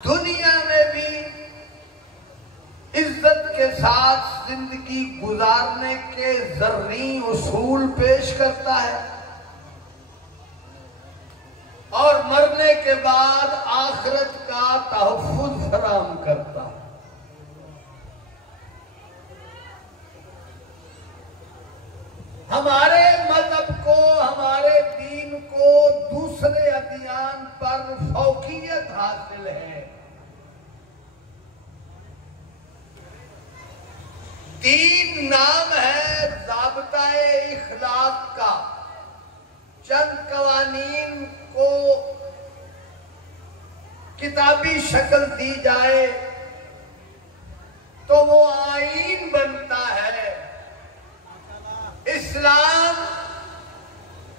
दुनिया में भी इज्जत के साथ जिंदगी गुजारने के जरूरी उसूल पेश करता है और मरने के बाद आखिरत का तहफ्फुज फराहम करता है। हमारे मजहब को, हमारे दीन को दूसरे अदियान पर फौकियत हासिल है। दीन नाम है ज़ाब्ता-ए इखलाक का। चंद कवानीन को किताबी शक्ल दी जाए तो वो आईन बनता है। इस्लाम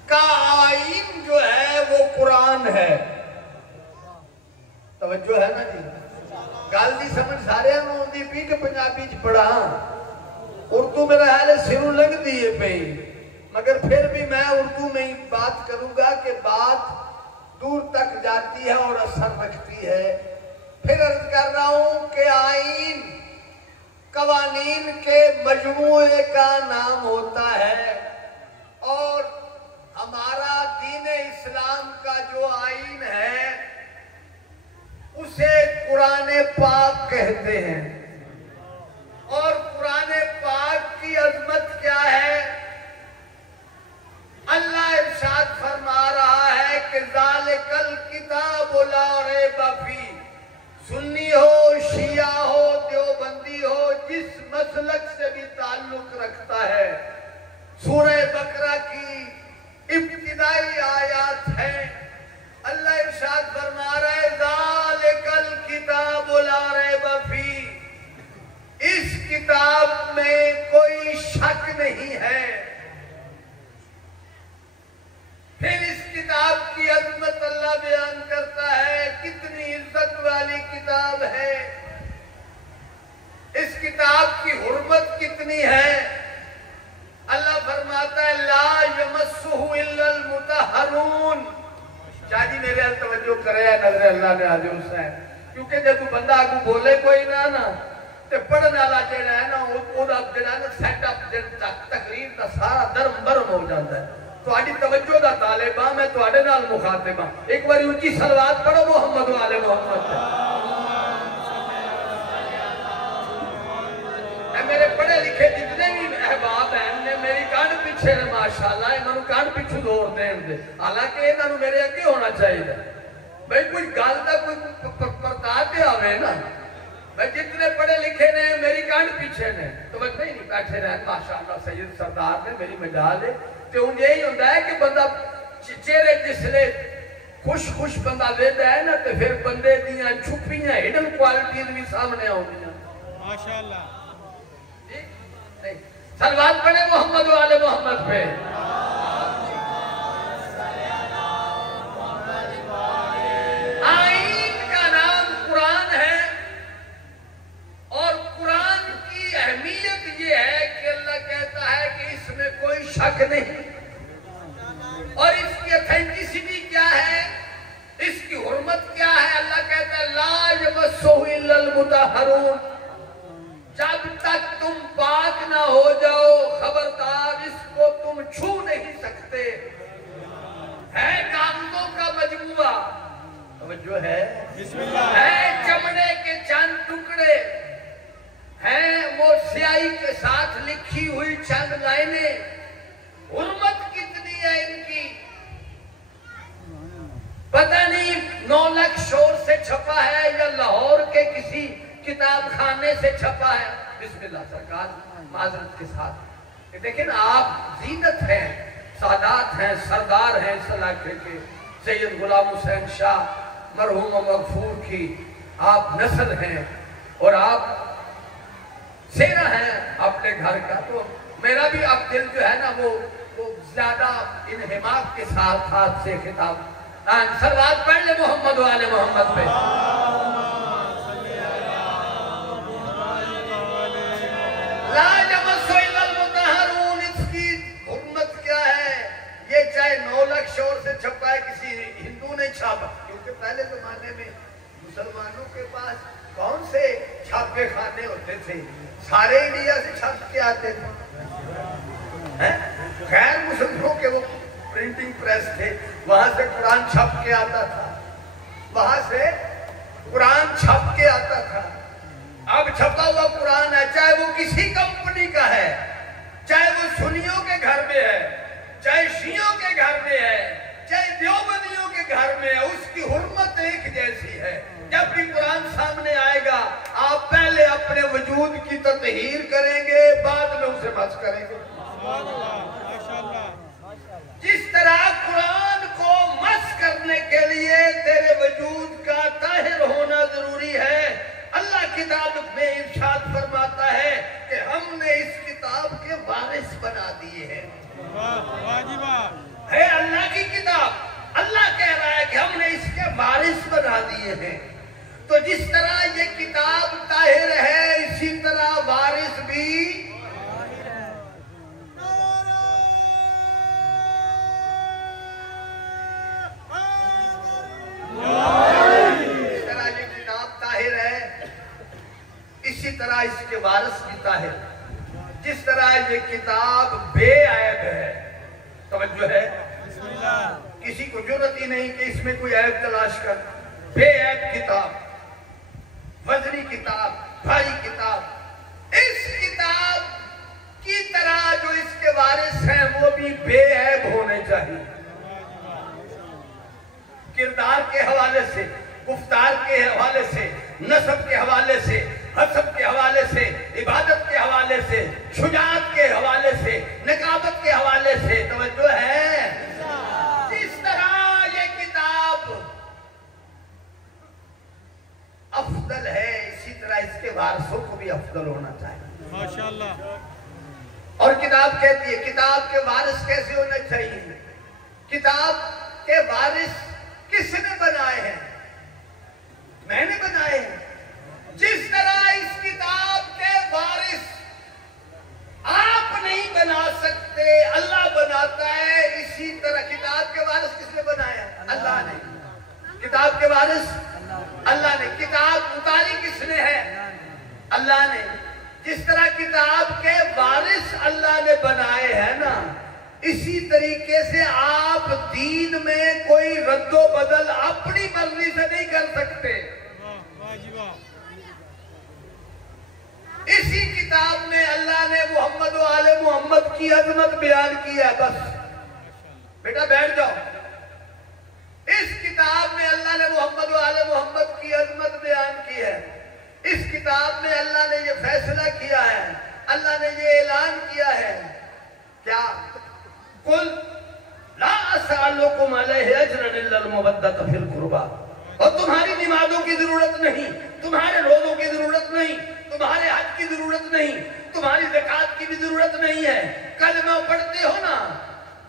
का आईन जो है वो कुरान है। तवज्जो है ना जी? गल दी समझ सारे आती पी के पंजाबी च पढ़ा, उर्दू मेरा ख्याल है सिरों लगती है पई, मगर फिर भी मैं उर्दू में ही बात करूंगा कि बात दूर तक जाती है और असर रखती है। फिर अर्ज कर रहा हूं कि आईन कवानीन के मजमूए का नाम होता है और हमारा दीन इस्लाम का जो आईन है उसे कुरान पाक कहते हैं। और कुरान पाक की अजमत क्या है? अल्लाह इरशाद फरमा रहा है कि ज़ालिकल किताबु ला रैब फीह। सुन्नी हो, शिया हो, देवबंदी हो, जिस मसलक से भी ताल्लुक रखता है, सूरह बकरा की इब्तिदाई आयत है। अल्लाह इरशाद फरमा रहा है ज़ालिकल किताबु ला रैब फीह। इस किताब में कोई शक नहीं है। फिर इस किताब की अजमत अल्लाह बयान करता है, कितनी इज्जत वाली किताब है, इस किताब की हुर्मत कितनी है। अल्लाह फरमाता है ला यमस्सुहु इल्लल मुतहहरून। शादी मेरे अल तवज्जो करे नजर अल्लाह ने आज हुसैन, क्योंकि जब बंदा आगू बोले कोई ना ते पढ़ने वाला जेड़ा है ना ओदा जेड़ा ना सेटअप जेड़ा तकरीर दा सारा धर्म भरम हो जाता है। तुहाडी तवज्जो दा तालिब हां, मैं तुहाडे नाल मुखातिब हां। एक बार ऊंची सलवात पढ़ो मोहम्मद वाले मोहम्मद। मेरे पढ़े लिखे जितने भी अहबाब हैं ने मेरी कान पीछे ने माशाअल्लाह, इन्होंने कान पीछे जोर देन दे। हालांकि इन्होंने मेरे अगे होना चाहिए भाई, कोई गल का कोई परताते आवे ना भाई। जितने पढ़े लिखे ने मेरी कान पीछे ने तो मैं नहीं बैठे रहे माशाअल्लाह सैयद सरदार ने मेरी मजाल है। तो उन यही होता है कि बंदा चेहरे जिसले खुश खुश बंदा लेता है ना तो फिर बंदे दियां छुपियां हिडन क्वालिटीज भी सामने आउंदियां माशाअल्लाह। नहीं सलवात पढ़े मोहम्मद वाले मोहम्मद पे। आईन का नाम कुरान है और कुरान की अहमियत ये है कि अल्लाह कहता है कि इसमें कोई शक नहीं। और इसकी ऑथेंटिसिटी क्या है, इसकी हुर्मत क्या है? अल्लाह कहता है ला यमस्सुहु इल्लल मुतहहरून। जब तक तुम पाक ना हो जाओ खबरदार इसको तुम छू नहीं सकते। है कागजों का मजमुआ, जो है चमड़े के चंद टुकड़े हैं, वो स्याही के साथ लिखी हुई चंद लाइनें। हुर्मत कितनी है इनकी पता नहीं। 9 लाख शोर से छपा है या लाहौर के किसी किताब खाने से छपा है। बिस्मिल्लाह सरकार माजरत के साथ देखिए ना, आप जीनत हैं, सादात हैं, सरदार हैं इस इलाके के। सैयद गुलाम हुसैन शाह मरहूम मगफूर की आप नस्ल हैं और आप सेना हैं अपने घर का। तो मेरा भी अब दिल जो है ना वो ज्यादा इन्हिमाक के साथ हाथ से खिताब सलवात पढ़ ले मोहम्मद वाले मोहम्मद पे। ला यमस्सुहु इल्लल मुतहहरून। इसकी हुर्मत क्या है? ये चाहे 9 लाख शोर से छपा है, किसी हिंदू ने छापा, क्योंकि पहले जमाने में मुसलमानों के पास कौन से छापे खाने होते थे, सारे इंडिया से छाप के आते थे। खैर मुसलमानों के वो प्रिंटिंग प्रेस थे, वहां से कुरान छप के आता था, वहां से कुरान छप के आता था। अब छपा हुआ कुरान है, चाहे वो किसी कंपनी का है, चाहे वो सुन्नियों के घर में है, चाहे शियों के घर में है, चाहे देवबंदियों के घर में है, उसकी हुर्मत एक जैसी है। जब भी कुरान सामने आएगा, आप पहले अपने वजूद की ततहीर करेंगे, बाद में उसे बस करेंगे। जिस तरह कुरान को मस करने के लिए तेरे वजूद का ताहिर होना जरूरी है, अल्लाह किताब में इरशाद फरमाता है कि हमने इस किताब के वारिस बना दिए हैं। है अल्लाह की किताब, अल्लाह कह रहा है कि हमने इसके वारिस बना दिए हैं। तो जिस तरह ये किताब ताहिर है, इसी तरह वारिस भी जिस तरह ये किताब ताहिर है, इसी तरह इसके वारिस भी ताहिर। जिस तरह ये किताब बेऐब है, तवज्जो है, किसी को जरूरत ही नहीं कि इसमें कोई ऐब तलाश कर, बेऐब किताब, वजनी किताब, भारी किताब, इस किताब की तरह जो इसके वारिस हैं वो भी बेऐब होने चाहिए। किरदार के हवाले से, गुफ्तार के हवाले से, नसब के हवाले से, हसब के हवाले से, इबादत के हवाले से, शुजाअत के हवाले से, नकाबत के हवाले से, तवज्जो है। जिस तरह ये किताब अफजल है, इसी तरह इसके वारसों को भी अफजल होना चाहिए। माशाअल्लाह। और किताब कहती है, किताब के वारिस कैसे होने चाहिए? किताब के वारिस किसने बनाए हैं? मैंने बनाए हैं। जिस तरह इस किताब के वारिस आप नहीं बना सकते, अल्लाह बनाता है, इसी तरह किताब के वारिस किसने बनाया? अल्लाह ने। किताब के वारिस अल्लाह ने। किताब उतारी किसने है? अल्लाह ने। जिस तरह किताब के वारिस अल्लाह ने बनाए हैं ना, इसी तरीके से आप दीन में कोई रद्दो बदल अपनी मर्जी से नहीं कर सकते। इसी किताब में अल्लाह ने मोहम्मद व आले मोहम्मद की अजमत बयान की है। बस बेटा बैठ जाओ। इस किताब में अल्लाह ने मोहम्मद व आले मोहम्मद की अजमत बयान की है। इस किताब में अल्लाह ने ये फैसला किया है, अल्लाह ने ये ऐलान किया है, क्या? कुल ला असअलुकुम अलैहि अजरन इल्लल मवद्दत फिल कुर्बा। और तुम्हारी नमाजों की जरूरत नहीं, तुम्हारे रोजों की जरूरत नहीं, तुम्हारे हज की जरूरत नहीं, तुम्हारी ज़कात की भी जरूरत नहीं है। कलमा पढ़ते हो ना,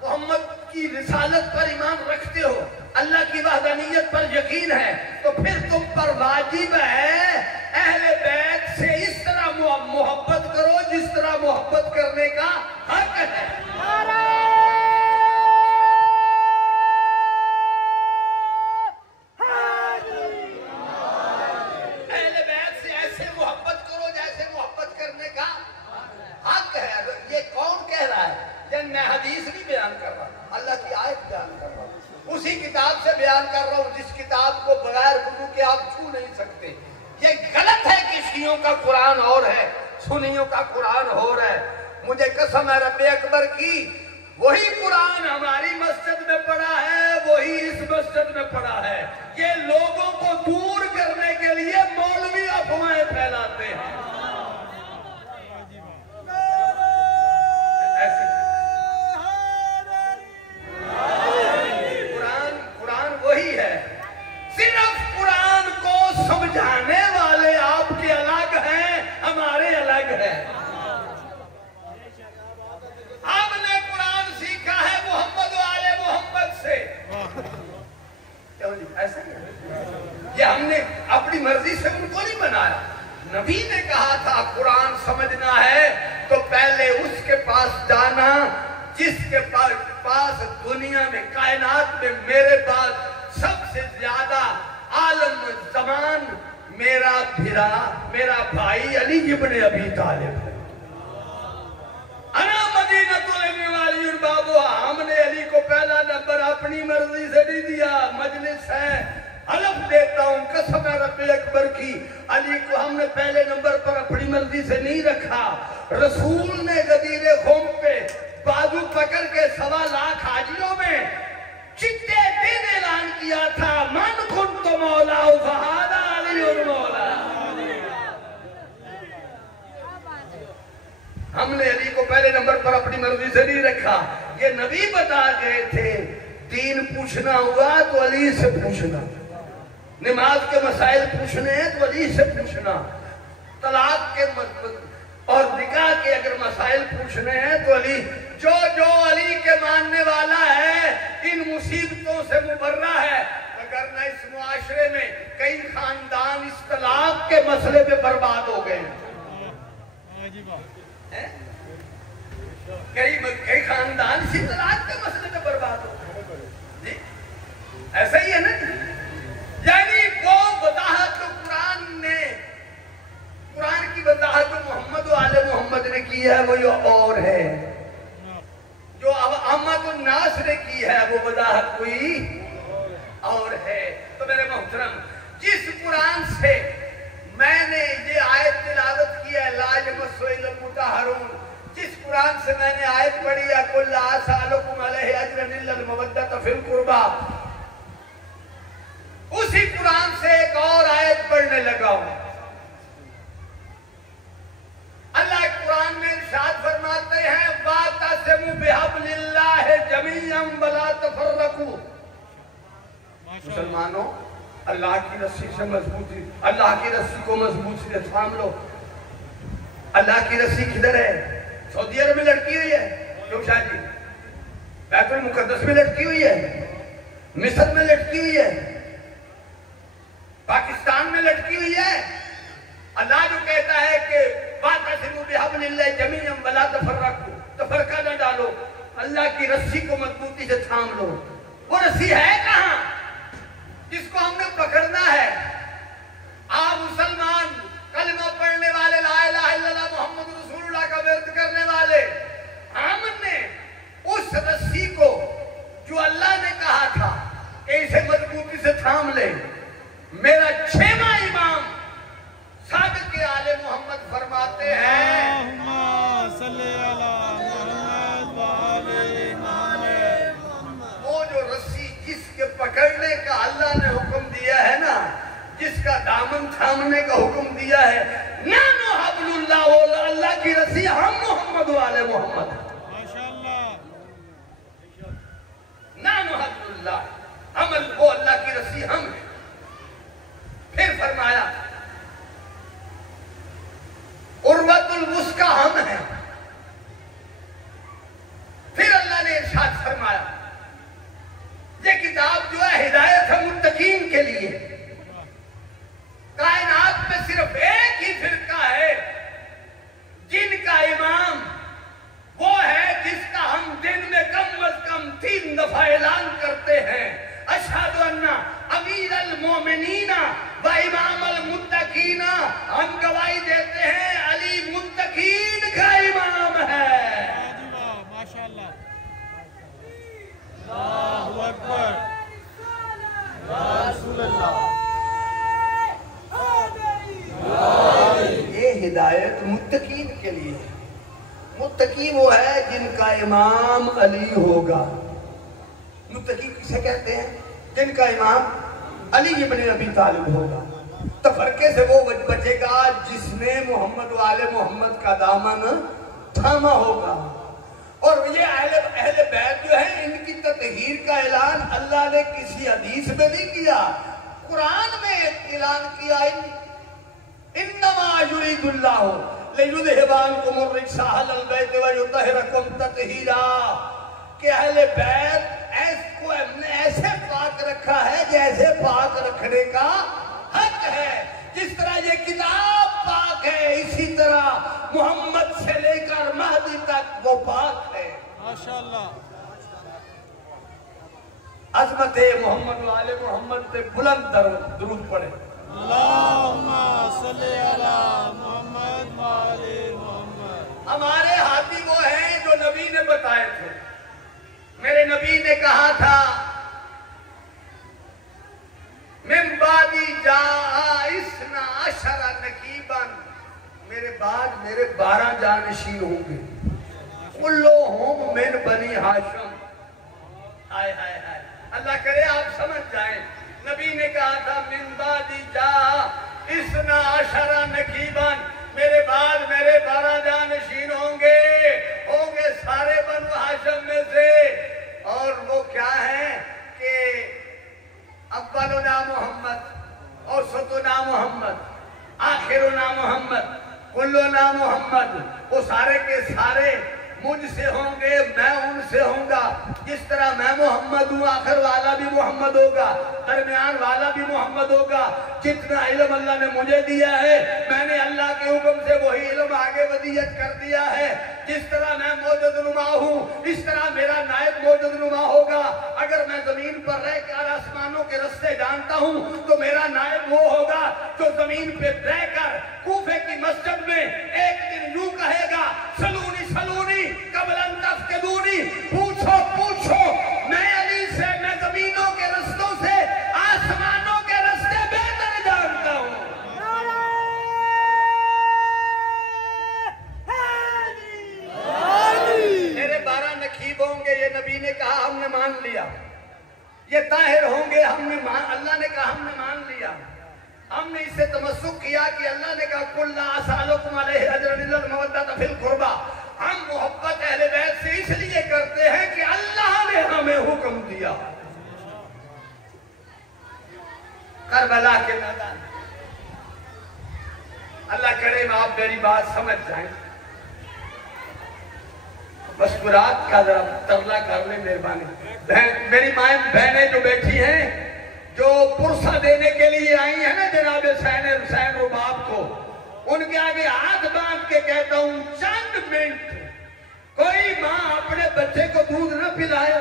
मोहम्मद की रिसालत पर ईमान रखते हो, अल्लाह की वहदानियत पर यकीन है, तो फिर तुम पर वाजिब है अहले बैत से इस तरह मोहब्बत करो जिस तरह मोहब्बत करने का हक है। अहले बैत से ऐसे मोहब्बत करो जैसे मोहब्बत करने का हक है। ये कौन कह रहा है? ये मैं हदीस नहीं बयान कर रहा, अल्लाह की आयत बयान कर रहा हूँ, उसी किताब से बयान कर रहा हूँ जिस किताब को बगैर वुज़ू के आप छू नहीं सकते। ये गलत है कि शियों का कुरान और है, सुन्नियों का कुरान और है। मुझे कसम है रब्बे अकबर की, वही कुरान हमारी मस्जिद में पड़ा है, वही इस मस्जिद में पड़ा है। ये लोगों को दूर करने के लिए मौलवी अफवाहें फैलाते हैं। कुरान वही है, सिर्फ कुरान को समझाने वाले आपके अलग हैं, हमारे अलग हैं। हमने कुरान सीखा है मोहम्मद वाले मोहम्मद से। क्यों जी? ऐसा ये हमने अपनी मर्जी से उनको नहीं बनाया। नबी ने कहा था कुरान समझना है तो पहले उसके पास जाना जिसके पास दुनिया में, कायनात में मेरे पास सबसे ज्यादा आलम जमान मेरा फिरा मेरा भाई अली इब्ने अबी तालिब है। अना मदीनतुल वाली बाबू, हमने अली को पहला नंबर अपनी मर्जी से नहीं दिया। मजलिस है, हलफ देता हूं कसम रब्बे अकबर की, अली को हमने पहले नंबर पर अपनी मर्जी से नहीं रखा। रसूल ने गदीरे खुम पे बाजू पकड़ के 1.25 लाख हाजियों में चिट्टे दिन ऐलान किया था, मन कुंतु मौला फहादा अली मौला। हमने अली को पहले नंबर पर अपनी मर्जी से नहीं रखा। ये नबी बता गए थे, दीन पूछना हुआ तो अली से पूछना, नमाज के मसाइल पूछने हैं तो अली से पूछना, तलाक के और निकाह के अगर मसाइल पूछने हैं तो अली। जो जो अली के मानने वाला है इन मुसीबतों से मुबर्रा है, अगर न इस मुआशरे में कई खानदान इस तलाक के मसले पे बर्बाद हो गए हैं। कई खानदान इसी तलाक के मसले पे बर्बाद हो गए। ऐसा ही है ना। यानी वो वजाहत जो कुरान की वजाहत जो मोहम्मद वाले मोहम्मद ने की है वो ये और है, जो अब अहमद नास ने की है वो वजाहत कोई और है। तो मेरे मोहतरम, जिस कुरान से मैंने ये आयत तिलावत की है, ला यमस्सुल मुतहहरून, जिस कुरान से मैंने आयत पढ़ी है, कुल आसालुकुम अलैहि अजरन इल्लल मवद्दत फिल कुर्बा, उसी कुरान से एक और आयत पढ़ने लगा हूं। अल्लाह कुरान में इरशाद फरमाते हैं, वातसिमु बिहब्लिल्लाहि जमीअन वला तफर्रकू। मुसलमानों, अल्लाह की रस्सी से मजबूती, अल्लाह की रस्सी को मजबूती से थाम लो। अल्लाह की रस्सी किधर है? सऊदी अरब में लटकी हुई है, क्यों शादी? बैतुल मुकद्दस में लटकी हुई है, मिस्र में लटकी हुई है, पाकिस्तान में लटकी हुई है। अल्लाह जो कहता है कि वातसिमु बिहब्लिल्लाहि जमीअन वला तफर्रकू, तफरका न डालो, अल्लाह की रस्सी को मजबूती से थाम लो। वो रस्सी है कहां जिसको हमने पकड़ना है? आप मुसलमान कलमा पढ़ने वाले, ला इलाहा इल्लल्लाह मुहम्मद रसूलुल्लाह का विरद करने वाले, हमने उस रस्सी को जो अल्लाह ने कहा था कि इसे मजबूती से थाम ले, मेरा 6वां इमाम सादिक आले मोहम्मद फरमाते हैं, वो जो रस्सी जिसके पकड़ने का अल्लाह ने हुक्म दिया है ना, जिसका दामन थामने का हुक्म दिया है, नानो हब्लुल्लाह, वो अल्लाह की रस्सी हम मोहम्मद वाले मोहम्मद, नानो हब्लुल्लाह, हम वो अल्लाह की रस्सी हम है। फिर फरमाया उर्वतुल वुस्का हम है। फिर अल्लाह ने इरशाद फरमाया, ये किताब जो है हिदायत है मुत्तकीन के लिए। कायनात में सिर्फ एक ही फिरका है जिनका इमाम वो है जिसका हम दिन में कम अज कम 3 दफा ऐलान करते हैं, अशहदु अन्ना अमीरुल मोमिनीना व इमामुल मुत्तकीना। हम गवाही देते हैं अली मुत्तकीन का इमाम है। माशाअल्लाह, अल्लाहु अकबर, ये हिदायत मुत्तकीन के लिए है। मुत्तकी वो है जिनका इमाम अली होगा। मुत्तकी किसे कहते हैं? जिनका इमाम अली इब्ने अबी तालिब होगा। तफरके से वो बचेगा जिसने मोहम्मद वाले मोहम्मद का दामन थामा होगा। और ये अहले बैत जो है, इनकी ततहीर का ऐलान अल्लाह ने किसी हदीस में नहीं किया, कुरान में ऐलान किया। इन्नमा युरीदुल्लाहु लियुज़हिबानकुम अर्रिज्सा अहलल बैत व युतहिरकुम तत्हीरा, कि अहले बैत को हमने ऐसे पाक रखा है जैसे पाक रखने का हक है। जिस तरह ये किताब पाक है, इसी तरह मोहम्मद से लेकर महदी तक वो पाक है। माशाअल्लाह, अज़मत मोहम्मद वाले मोहम्मद पे बुलंद दरूद पढ़े। अल्लाहुम्मा नकीबन, मेरे बाद मेरे 12 जानशीन होंगे। कुल्लो होम मिन बनी हाशिम। हाय हाय हाय, अल्लाह करे आप समझ जाएं। नबी ने कहा था मिन बादी जा इसना अशरा नकीबन, मेरे बाद मेरे 12 जानशीन होंगे सारे बनु हाशिम में से। और वो क्या है कि अव्वलुना मोहम्मद, औसतुना मोहम्मद, आखिरुना मोहम्मद, कुल्लुना मोहम्मद। वो सारे के सारे मुझसे होंगे, मैं उनसे होऊंगा। जिस तरह मैं मोहम्मद हूँ, आखिर वाला भी मोहम्मद होगा, दरमियान वाला भी मोहम्मद होगा। जितना इल्म अल्लाह ने मुझे दिया है, मैंने अल्लाह के हुक्म से वही इल्म आगे वदियत कर दिया है। जिस तरह मैं मौजूदनुमा हूँ, इस तरह मेरा नायब मौजूदनुमा होगा। अगर मैं जमीन पर रहकर आसमानों के रास्ते जानता हूँ, तो मेरा नायब वो होगा जो जमीन पे रहकर कूफे की मस्जिद में एक दिन यूं कहेगा, सलूनी सलूनी कबलन तफ्किदूनी, पूछो पूछो मैं अली से, मैं जमीनों के रास्तों से आसमानों के रास्ते बेहतर जानता हूँ। मेरे 12 नकीब होंगे, ये नबी ने कहा, हमने मान लिया। ये ताहिर होंगे, अल्लाह ने कहा, हमने मान लिया। हमने इससे तमस्सुक किया कि अल्लाह ने कहा कुल्ला असअलुकुम अलैहि अजरन इल्लल मवद्दत फिल कुर्बा। हम मोहब्बत अहले बैत से इसलिए करते हैं कि अल्लाह ने हमें हुक्म दिया। करबला के मैदान, अल्लाह करे आप मेरी बात समझ जाएं। बस रात का जरा तरला कर ले मेहरबानी। मेरी माए बहनें जो बैठी हैं, जो पुरसा देने के लिए आई है ना जनाब हुसैन रुबाब को, उनके आगे हाथ बांध के कहता हूं, चंद मिनट कोई माँ अपने बच्चे को दूध न पिलाए,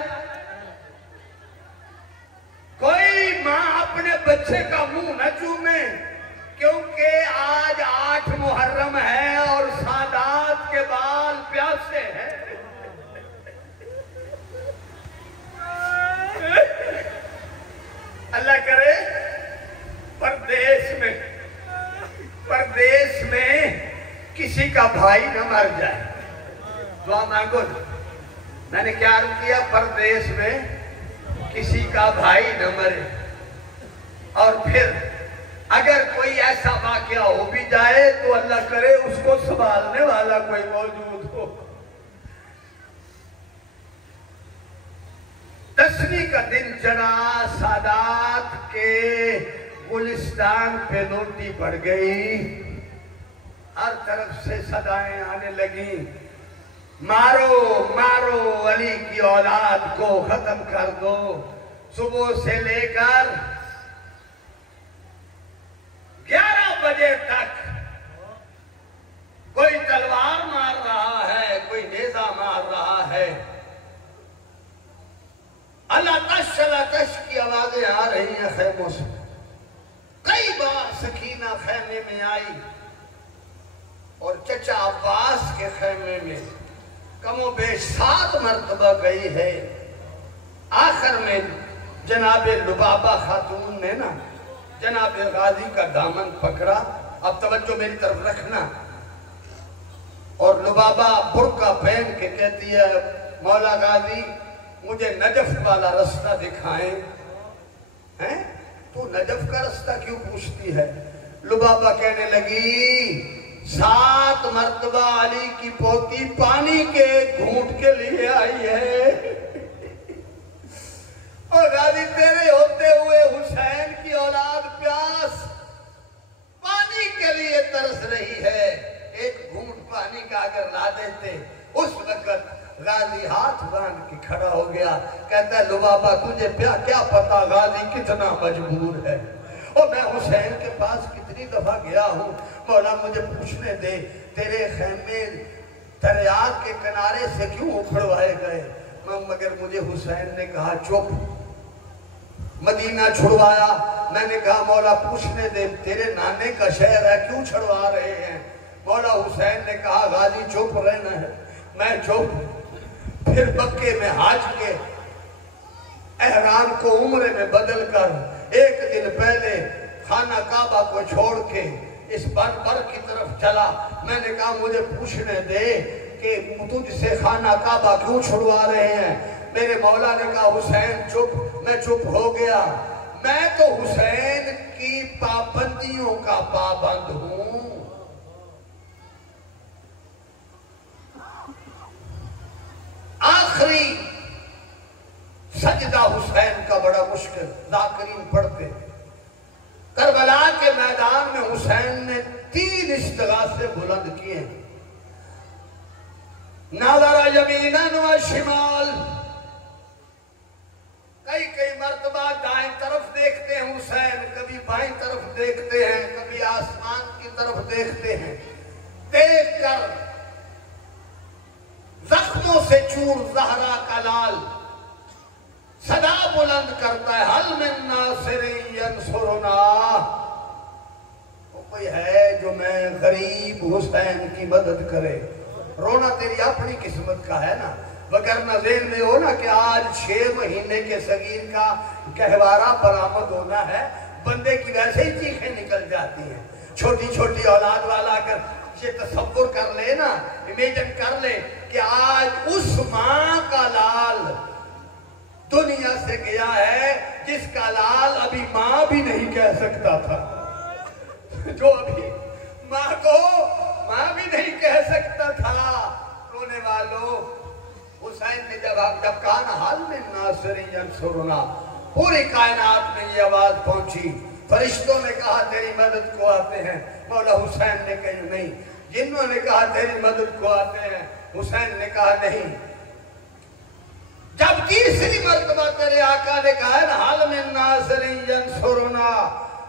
कोई माँ अपने बच्चे का मुंह न चूमे, क्योंकि आज 8 मुहर्रम है और सादात के बाल प्यासे हैं। अल्लाह करे परदेश में किसी का भाई न मर जाए। दुआ मांगो। मैंने क्या अर्ज किया? परदेश में किसी का भाई न मरे। और फिर अगर कोई ऐसा वाकया हो भी जाए तो अल्लाह करे उसको संभालने वाला कोई मौजूद हो। 10वीं का दिन चढ़ा, सादात के गुलिस्तान पे नोटी पड़ गई, हर तरफ से सदाएं आने लगी, मारो मारो अली की औलाद को, खत्म कर दो। सुबह से लेकर 11 बजे तक कोई तलवार मार रहा है, कोई नेजा मार रहा है। अल्लाह तश की आवाजें आ रही हैं खैमों से। कई बार सकीना खैमे में आई और चचा अब्बास के खैमे में कमो बेश 7 मरतबा गई है। आखिर में जनाबे लुबाबा खातून ने ना जनाबे गाजी का दामन पकड़ा। अब तवज्जो मेरी तरफ रखना। और लुबाबा बुर्का पहन के कहती है, मौला गाजी मुझे नजफ वाला रास्ता दिखाएं। हैं? तू नजफ का रास्ता क्यों पूछती है? लुबाबा कहने लगी, 7 मरतबा अली की पोती पानी के घूंट के लिए आई है। और गाजी तेरे होते हुए हुसैन की औलाद प्यास पानी के लिए तरस रही है। एक घूंट पानी का अगर ला देते। उस वक्त गाजी हाथ बांध के खड़ा हो गया, कहता है लुबाबा तुझे क्या पता गाजी कितना मजबूर है। और मैं हुसैन के पास कितनी दफा गया हूँ, मौला मुझे पूछने दे तेरे खैमे दरिया के किनारे से क्यों उखड़वाए गए। मगर मुझे हुसैन ने कहा चुप। मदीना छुड़वाया। मैंने कहा मौला पूछने दे तेरे नाने का शहर है, क्यों छुड़वा रहे हैं। मौला हुसैन ने कहा गाजी चुप रहना है। मैं चुप। फिर मक्के में हाज के एहराम को उम्रे में बदल कर एक दिन पहले खाना काबा को छोड़ के इस बर की तरफ चला। मैंने कहा मुझे पूछने दे कि तुझसे खाना काबा क्यों छुड़वा रहे हैं। मेरे मौला ने कहा हुसैन चुप। मैं चुप हो गया। मैं तो हुसैन की पाबंदियों का पाबंद हूं। आखिरी सजदा हुसैन का बड़ा मुश्किल जाकिरीन पढ़ते। करबला के मैदान में हुसैन ने 3 इस्तिगासे बुलंद किए। नाज़रा यमीनन व शिमाल, कई मर्तबा दाएं तरफ देखते हैं हुसैन, कभी बाएं तरफ देखते हैं, कभी आसमान की तरफ देखते हैं। देखकर जख्मों से चूर ज़हरा का लाल सदा बुलंद करता है, हल मिन नासिरिन यंसुरुना। वो कोई है जो मैं गरीब हुसैन की मदद करे। रोना तेरी अपनी किस्मत का है ना, वगरना ज़हन में हो ना कि आज 6 महीने के सगीर का गहवारा बरामद होना है। बंदे की वैसे ही चीखें निकल जाती हैं। छोटी छोटी औलाद वाला अगर ये तसव्वुर कर ले ना, इमेजिन कर ले कि आज उस माँ का लाल दुनिया से गया है जिसका लाल अभी माँ भी नहीं कह सकता था, जो अभी माँ को माँ भी नहीं कह सकता था। रोने वालों, हुसैन ने जब कहा ना हाल में नासिरिन यंसुरुना, पूरी कायनात में ये आवाज पहुंची। फरिश्तों ने कहा तेरी मदद को आते हैं, मौला हुसैन ने कही नहीं। जिन्हों ने कहा तेरी मदद को आते हैं, हुसैन ने कहा नहीं। जब तीसरी मर्तबा तेरे आका ने कहा ना हाल में नासिरिन यंसुरुना,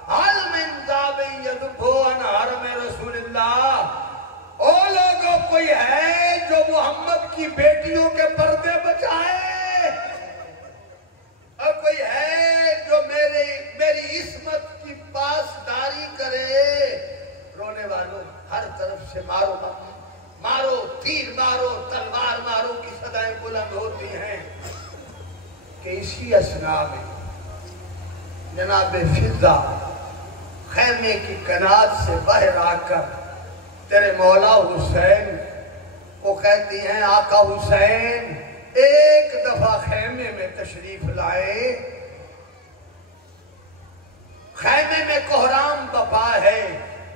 हाल में ज़ाबिन यदुब्बु अन हरम रसूलिल्लाह, ओ लोगों कोई है जो मोहम्मद की बेटियों के पर्दे बचाए, और कोई है जो मेरी इस्मत की पासदारी करे। रोने वालों, हर तरफ से मारो मारो, तीर मारो, तलवार मारो की सदाएं बुलंद होती हैं। कि इसी असना में जनाब फिजा खैमे की कनात से बाहर आकर तेरे मौला हुसैन को कहती हैं आका हुसैन एक दफा खैमे में तशरीफ लाए। खैमे में कोहराम बपा है,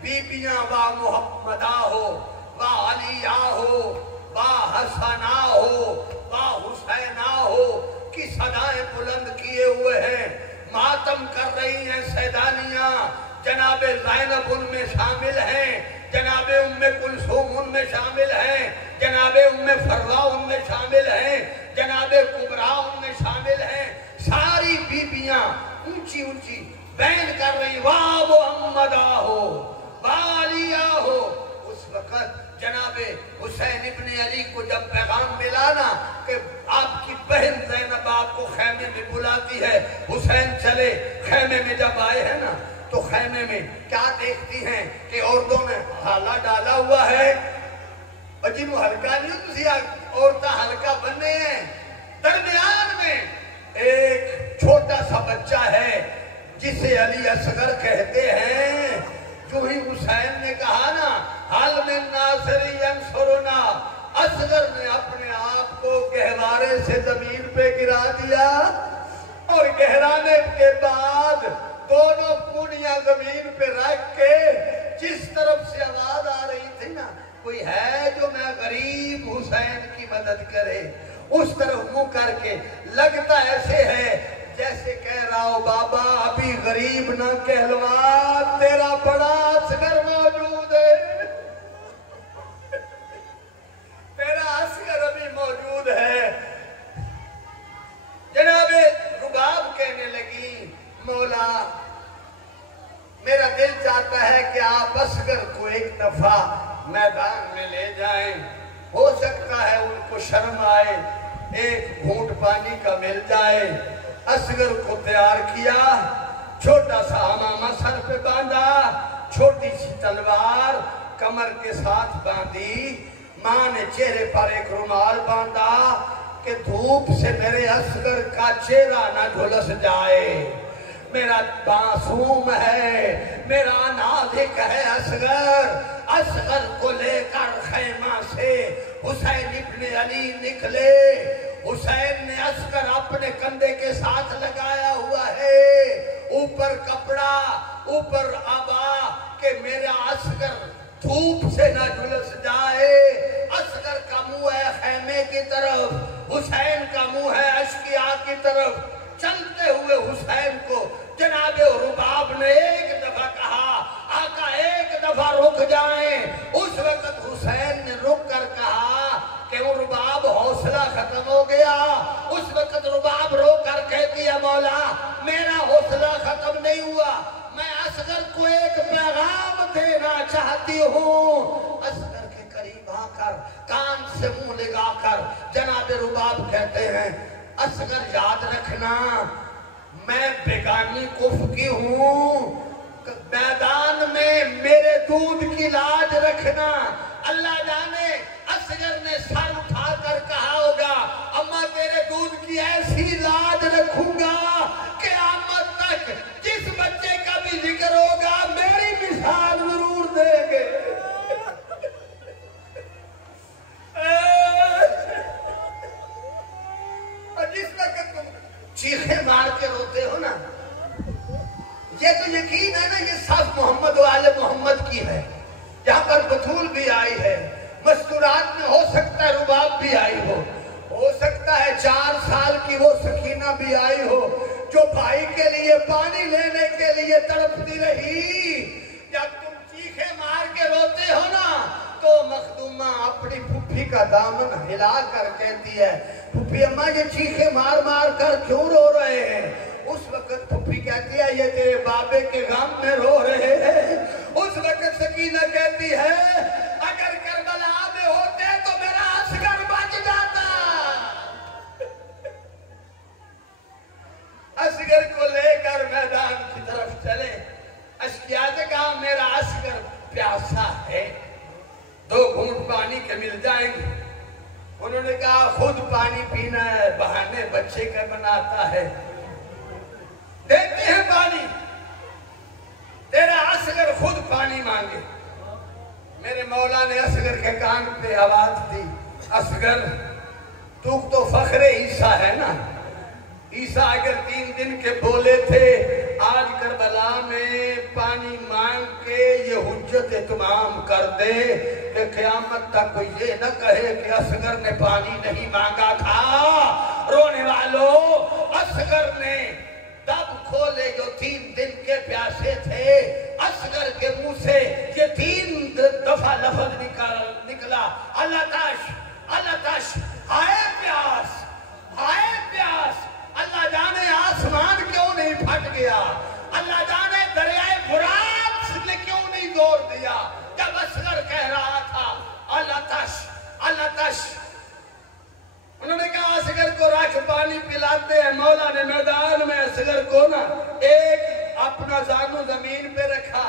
बीबियां वा मुहम्मदा हो, वा अलिया हो, वा हसना हो, वा हुसैना हो की सदाएं बुलंद किए हुए हैं। मातम कर रही हैं सैदानियां। जनाबे ज़ैनब उनमें शामिल हैं, जनाबे उम्मे कुलसूम उनमें शामिल हैं, जनाबे उम्मे फरवा उनमें शामिल हैं, जनाबे कुबरा उनमें शामिल हैं। सारी बीबियां ऊंची ऊंची बैन कर रही, वाह मुहम्मदा हो, वालिया हो। उस वक्त जनाबे हुसैन इब्ने अली को जब पैगाम मिला ना कि आपकी बहन ज़ैनब आपको खैमे में बुलाती है, हुसैन चले। खैमे में जब आए हैं ना तो खैमे में क्या देखती हैं कि औरतों ने हाला डाला हुआ है। जी हल्का नहीं हो, औरत हल्का बने हैं। दरमियान में एक छोटा सा बच्चा है जिसे अली असगर कहते हैं। जो ही हुसैन ने कहा ना हाल में नासिरिन यंसुरुना, असगर ने अपने आप को गहवारे से जमीन पे गिरा दिया और गहराने के बाद दोनों पूनियां जमीन पे रख के जिस तरफ से आवाज आ रही थी ना कोई है जो मैं गरीब हुसैन की मदद करे, उस तरफ मुंह करके लगता ऐसे है जैसे कह रहा हो बाबा अभी गरीब ना कहलवा, तेरा बड़ा असगर मौजूद है, तेरा असगर अभी मौजूद है। जनाबे रुबाब कहने लगी मौला मेरा दिल चाहता है कि आप असगर को एक दफा मैदान में ले जाएं, हो सकता है उनको शर्म आए, एक घूंट पानी का मिल जाए। असगर को तैयार किया, छोटा सा हमामा सर पे बांधा, छोटी सी तलवार कमर के साथ बांधी। मां ने चेहरे पर एक रुमाल बांधा कि धूप से मेरे असगर का चेहरा ना झुलस जाए। मेरा मासूम है, मेरा नाज़िक है असगर। असगर को लेकर खैमा से हुसैन इब्न अली निकले। हुसैन ने असगर अपने कंधे के साथ लगाया हुआ है, ऊपर कपड़ा, ऊपर आबा, के मेरा असगर धूप से न झुलस जाए। असगर का मुंह है खैमे की तरफ, हुसैन का मुंह है अश्किया की तरफ। चलते हुए हुसैन को जनाबे रुबाब ने एक दफा कहा, आका एक दफा रुक जाएं। उस वक्त हुसैन ने रुक कर कहा कि रुबाब हौसला खत्म हो गया। उस वक्त रुबाब रो कर कहती है, मौला मेरा हौसला खत्म नहीं हुआ, मैं असगर को एक पैगाम देना चाहती हूँ। असगर के करीब आकर कान से मुंह लगाकर जनाबे रुबाब कहते हैं, असगर याद रखना मैं बेगानी कुफ की हूँ, मैदान में मेरे दूध की लाज रखना। अल्लाह जाने असगर ने सर उठाकर कहा होगा, अम्मा तेरे दूध की ऐसी लाज रखूंगा कि क़यामत तक जिस बच्चे का भी जिक्र होगा मेरी मिसाल जरूर देंगे। और जिस वक्त तुम चीखे मार के रोते हो ना, ये तो यकीन है ना ये साफ मोहम्मद वाले मोहम्मद की है। यहाँ पर बतूल भी आई है, मस्तूरात में हो सकता है रुबाब भी आई हो सकता है 4 साल की वो सकीना भी आई हो, जो भाई के लिए पानी लेने के लिए तड़पती रही। जब तुम चीखे मार के रोते हो ना, तो मखदूमा अपनी फुफ्फी का दामन हिला कर कहती है, फुफ्फी अम्मा ये चीखे मार मार कर क्यों रो रहे हैं? उस वक्त फुफ्फी कहती है, ये तेरे बाबे के गम में रो रहे हैं। उस वक्त सकीना कहती है, अगर करबला में होते तो मेरा असगर बच जाता। असगर को लेकर मैदान की तरफ चले। अश्किया ने कहा, मेरा असगर प्यासा है, 2 घूंट पानी के मिल जाएंगे। उन्होंने कहा, खुद पानी पीना है, बहाने बच्चे का बनाता है। देते हैं पानी, तेरा असगर खुद पानी मांगे। मेरे मौला ने असगर के कान पे आवाज दी, असगर तू तो फखरे ईसा है ना। ईसा अगर 3 दिन के बोले थे, आज करबला में पानी मांग के ये हुज्जत तमाम कर दे कि क़यामत तक ये न कहे कि असगर ने पानी नहीं मांगा था। रोने वालों, असगर ने तब खोले जो 3 दिन के प्यासे थे। असगर के मुंह से ये 3 दफा लफ्ज निकला, अल्लाह ताश, अल्लाह ताश, हाय प्यास, हाय प्यास। अल्लाह जाने आसमान क्यों नहीं फट गया, अल्लाह जाने दरियाए फुरात ने क्यों नहीं दौड़ दिया जब असगर कह रहा था अल्लाह ताश, अल्लाह ताश। उन्होंने कहा, असगर को रख पानी पिलाते हैं। मौला ने मैदान में असगर को ना एक अपना जानू जमीन पे रखा,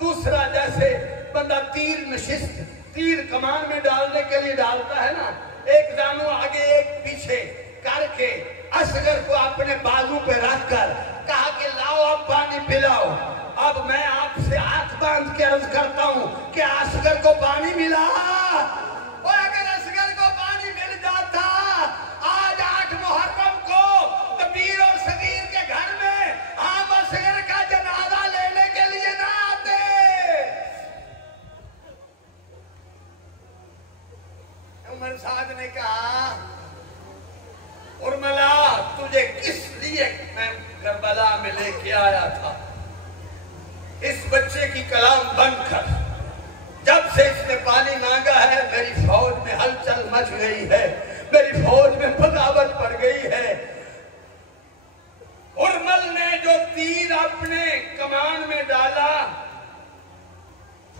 दूसरा जैसे बंदा तीर नशिस्त, तीर कमान में डालने के लिए डालता है ना, एक जानू आगे एक पीछे करके असगर को अपने बाजू पे रखकर कहा कि लाओ अब पानी पिलाओ। अब मैं आपसे हाथ बांध के अर्ज करता हूं कि असगर को पानी मिला। और अगर असगर को पानी मिल जाता, आज 8 मुहर्रम को कबीर और सगीर के घर में हम असगर का जनाजा लेने के लिए ना आते। उमर साहब ने कहा, उर्मिला तुझे किस लिए मैं करबला में लेके आया था? इस बच्चे की कलाम बंद कर। जब से इसने पानी मांगा है मेरी फौज में हलचल मच गई है, मेरी फौज में बगावत पड़ गई है। उर्मल ने जो तीर अपने कमान में डाला,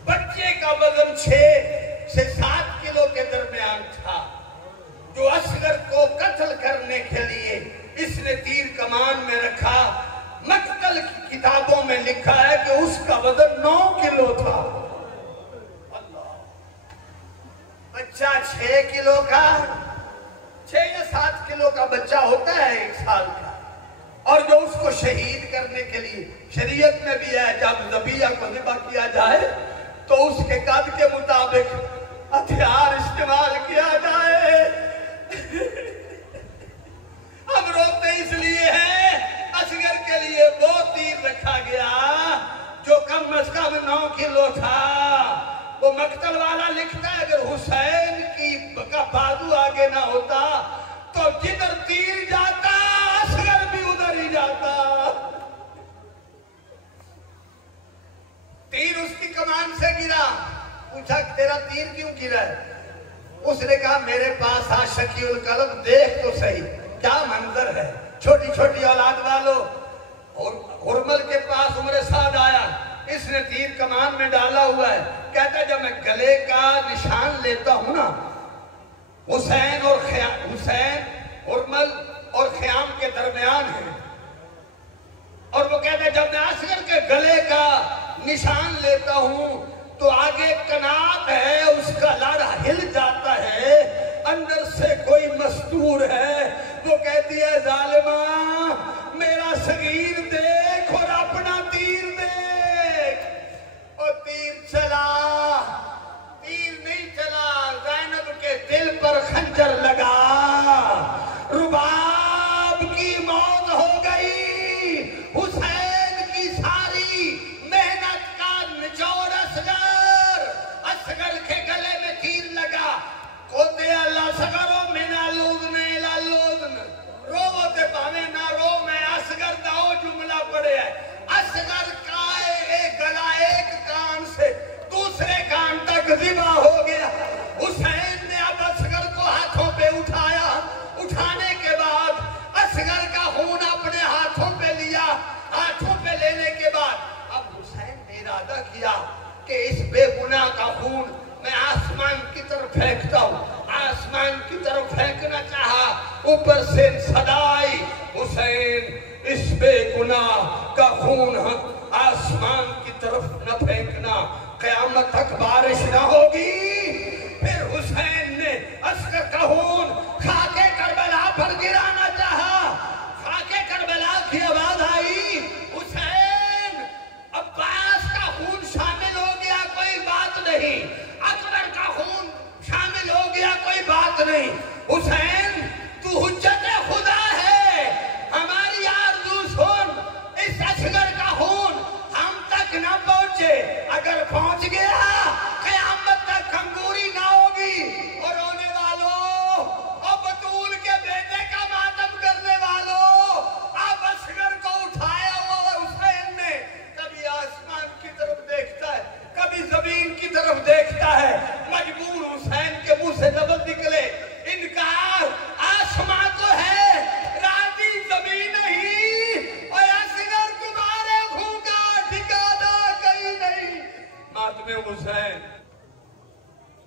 बच्चे का वजन 6 से 7 किलो के दरमियान था। जो असगर को कत्ल करने के लिए इसने तीर कमान में रखा, मक्तल की किताबों में लिखा है कि उसका वजन 9 किलो था। अल्लाह, बच्चा 6 किलो का, 6 या 7 किलो का बच्चा होता है 1 साल का, और जो उसको शहीद करने के लिए शरीयत में भी है, जब ज़बीहा को ज़िबा किया जाए तो उसके कद के मुताबिक हथियार इस्तेमाल किया जाए। हम रोते इसलिए हैं, असगर के लिए वो तीर रखा गया जो कम अज कम 9 किलो था। वो मक्तल वाला लिखता है अगर हुसैन की का बाजू आगे ना होता तो जिधर तीर जाता असगर भी उधर ही जाता। तीर उसकी कमान से गिरा, पूछा तेरा तीर क्यों गिरा है? उसने कहा मेरे पास आ शकीउल कल्ब, देख तो सही क्या मंजर है। छोटी छोटी औलाद वालों, और हुरमल के पास उम्र साद आया, इसने तीर कमान में डाला हुआ है। कहता जब मैं गले का निशान लेता हूं ना, हुसैन हुरमल और ख़याम के दरमियान है, और वो कहता जब मैं असगर के गले का निशान लेता हूं तो आगे कनात है, उसका लाड़ा हिल जाता है, अंदर से कोई मस्तूर है। वो कहती है जालिमा मेरा सगीर देख और अपना तीर देख। और तीर चला, तीर नहीं चला, ज़ैनब के दिल पर खंजर लगा, रुबाब की मौत हो गई। हुसैन की सारी मेहनत का निचोड़ असगर के गले में तीर लगा। कोते अल्लाह सगरो मिना लूदने ला लूदन, रोवो ते भावे ना रो, मैं असगर दाओ जुमला पड़े है। असगर का एक गला एक कान से दूसरे कान तक ज़िबा हो गया। हुसैन ने अब असगर को हाथों पे उठाया, उठाने के बाद असगर का खून अपने हाथों पे लिया। हाथों पे लेने के बाद अब हुसैन ने इरादा किया कि इस बेगुनाह का खून मैं आसमान की तरफ फेंकता हूं। आसमान की तरफ फेंकना चाहा, ऊपर से सदा आई, हुसैन इस बेगुनाह का खून आसमान की तरफ न फेंकना, कयामत तक बारिश न होगी। फिर हुसैन ने असगर का खून